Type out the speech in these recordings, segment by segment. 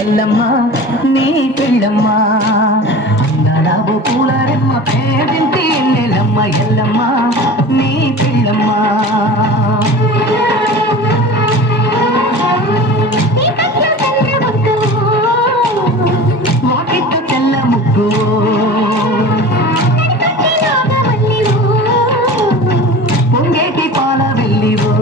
ఎల్లమ్మ నీ పెళ్ళమ్మ అందలావు పూలరెమ్మ పేదింటి ఎల్లెలమ్మ ఎల్లమ్మ నీ పెళ్ళమ్మ వాకిట్టు తెల్ల ముగ్గు పొంగేటి పాల వెళ్ళివో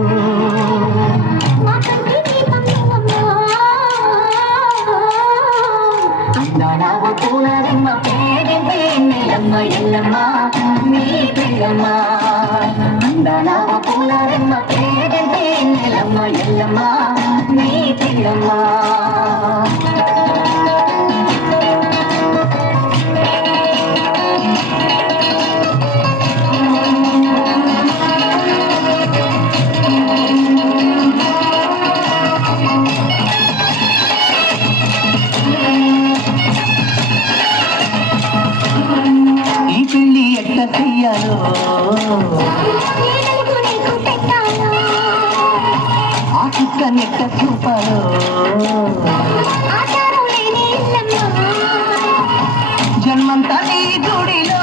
అందలావు పూలరెమ్మ పేదింటి ఎల్లమ్మ ఎల్లమ్మ నీ పెళ్ళమ్మ అందలావు పూలరెమ్మ పేదింటి ఎల్లమ్మ ఎల్లమ్మ నీ పెళ్ళమ్మ చెయ్యాలో ఆ చుక్క నెక్క చూపాలో జన్మంతా నీ గుడిలో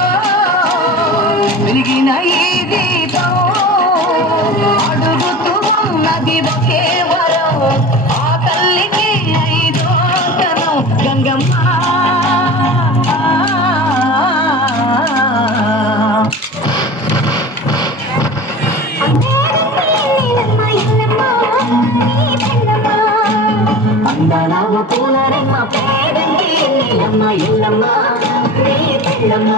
వెలిగిన ఈ దీపం అడుగుతూ ఉన్నది ఒకే వరం ఆ తల్లికి ఐదో తరం గంగమ్మ అందలావు పూలరెమ్మ పేదింటి ఎల్లమ్మ ఎల్లమ్మ నీ పెళ్ళమ్మ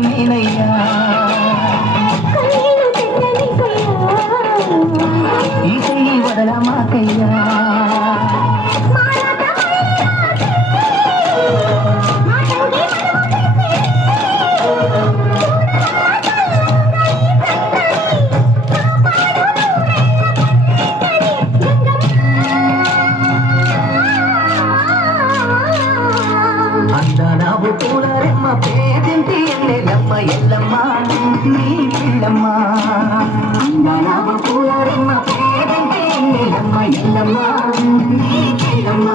నేనయ్యా ఈ చెయ్యి వదల మాకయ్యా అందలావు పూలరెమ్మ పేదింటి ఎల్లమ్మ ఎల్లమ్మ నీ పిల్లమ్మ అందలావు పూలరెమ్మ పేదింటి ఎల్లమ్మ ఎల్లమ్మ నీ పిల్లమ్మ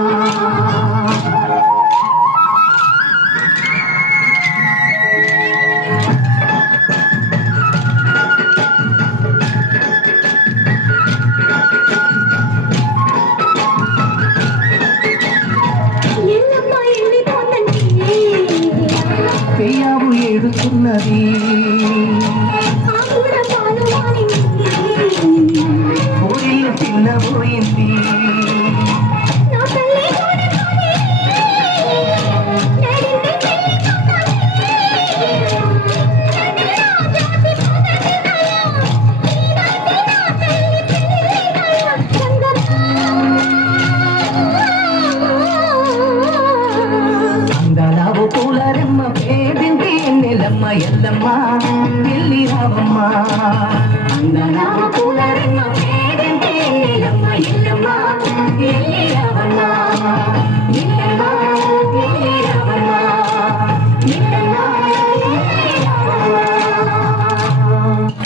పెయ్యావు ఏడుతున్నది ఊరిల్లు చిన్నబోయింది అందలావు పూలరెమ్మ పేదింటి ఎల్లమ్మ ఎల్లమ్మ వెళ్ళి రావమ్మ అందలావు